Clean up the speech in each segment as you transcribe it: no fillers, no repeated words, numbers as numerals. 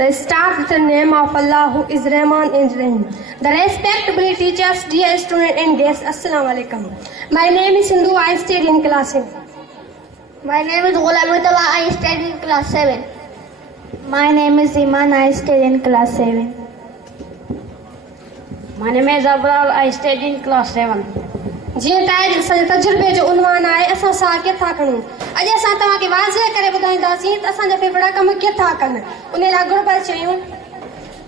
The start with the name of Allah who is Rahman and Rahim. The respectable teachers, dear students and guests, Assalamu alaikum. My name is Sindhu, I study in class 7. My name is Ghulam Murtaba, I study in class 7. My name is Iman, I study in class 7. My name is Abral, I study in class 7. जीअं त तजुर्बे जो उनवान आहे असां सां किथां खणूं अॼु असां तव्हांखे वाज़े करे ॿुधाईंदासीं त असांजा फेफड़ा कम किथां कनि उन लाइ गुड़बल शयूं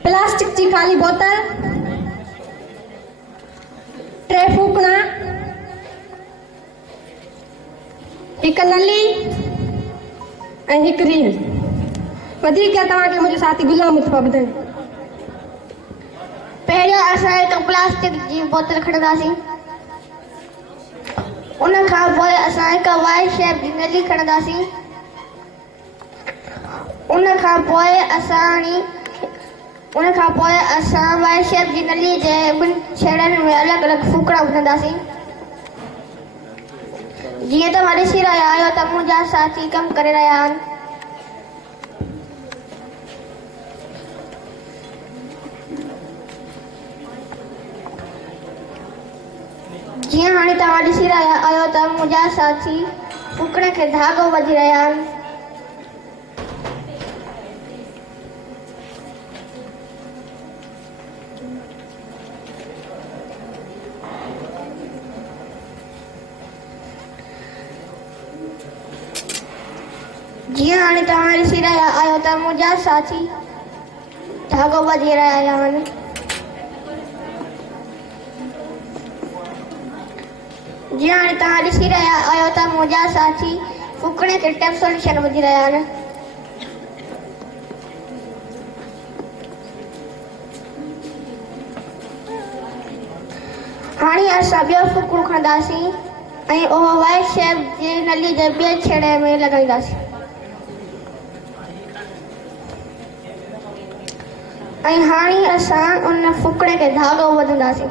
प्लास्टिक जी ख़ाली बोतल 3 फूकणा हिकु नली ऐं हिकु रील वधीक तव्हांखे मुंहिंजो साथी गुलाम मुस्तफा ॿुधाए पहिरियों असां हिकु प्लास्टिक जी बोतल खणंदासीं उन खां पोइ असां हिकु वाई शेप जी नली खणंदासीं उन खां पोइ असां वाई शेप जी नली जे ॿिनि छेड़नि में अलॻि अलॻि फूकड़ा विझंदासीं जीअं तव्हां ॾिसी रहिया आहियो त मुंहिंजा साथी कमु करे रहिया आहिनि जीअं हाणे तव्हां ॾिसी रहिया आहियो त मुंहिंजा साथी फूकड़े खे धाॻो वधी रहिया आहिनि जीअं हाणे तव्हां ॾिसी रहिया आहियो त मुंहिंजा साथी धाॻो वधी रहिया आहिनि जीअं हाणे तव्हां ॾिसी रहिया आहियो त मुंहिंजा साथी फूकड़े खे टेप सॉल्यूशन विझी रहिया आहिनि हाणे असां ॿियो फूकड़ो खणंदासीं ऐं उहो वाइट शेप जी नली जे ॿिए छेड़े में लॻाईंदासीं ऐं हाणे असां उन फूकड़े खे धाॻो वधंदासीं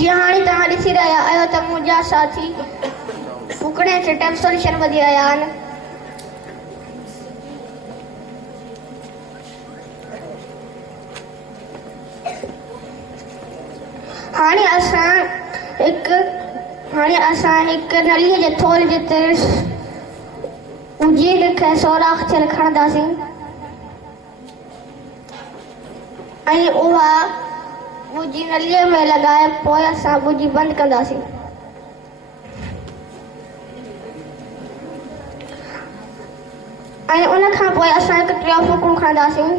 जीअं हाणे तव्हां ॾिसी रहिया आहियो त मुंहिंजा साथी फूकड़े खे टेप सॉल्यूशन विझी रहिया आहिनि हाणे असां हिकु नलीअ जे थोल जे तिर्स उजीर खे सोराख़ थियल खणंदासीं ऐं उहा बुजी नलीअ में लॻाए पोइ असां बुजी बंदि कंदासीं ऐं उन खां पोइ असां हिकु टियों फूकड़ो खणंदासीं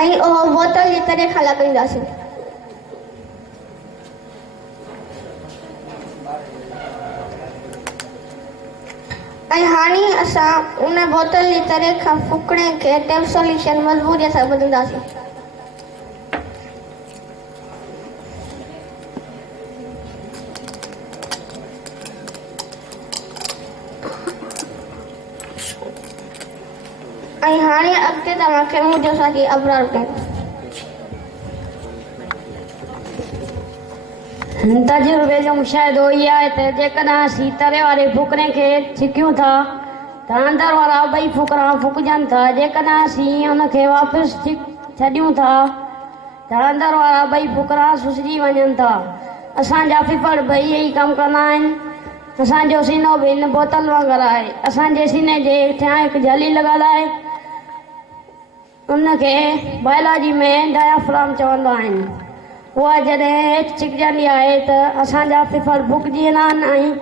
ऐं उहो बोतल जे तरे खां लॻाईंदासीं ऐं हाणे असां उन बोतल जे तरे खां फूकड़े खे टेप सॉल्यूशन मज़बूतीअ सां ॿधंदासीं ऐं हाणे अॻिते तव्हांखे मुंहिंजो साथी अबरार ॿुधाईंदो तजुर्बे जो मुशाहिदो इहो आहे त जेकॾहिं असीं तरे वारे फूकरे खे छिकियूं था त अंदरि वारा ॿई फूकरा फुकजनि था जेकॾहिं असीं उनखे वापसि छॾियूं था त अंदरि वारा ॿई फूकरा सुसिजी वञनि था असांजा फिफड़ ॿई इहे ई कमु कंदा आहिनि असांजो सीनो बि हिन बोतल वांगुरु आहे असांजे सीने जे हेठियां हिकु जली लॻल आहे उनखे बायोलॉजी में डायाफ्राम चवंदा आहिनि उहा जॾहिं हेठि छिकजंदी आहे त असांजा फिफड़ फुकिजी वेंदा आहिनि ऐं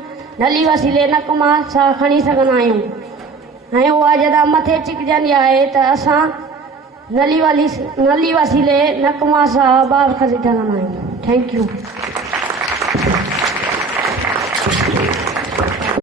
नली वसीले नक मां साह खणी सघंदा आहियूं ऐं उहा जॾहिं मथे छिकजंदी आहे त असां नली वसीले नक मां साह ॿाहिरि खणी सघंदा आहियूं थैंक यू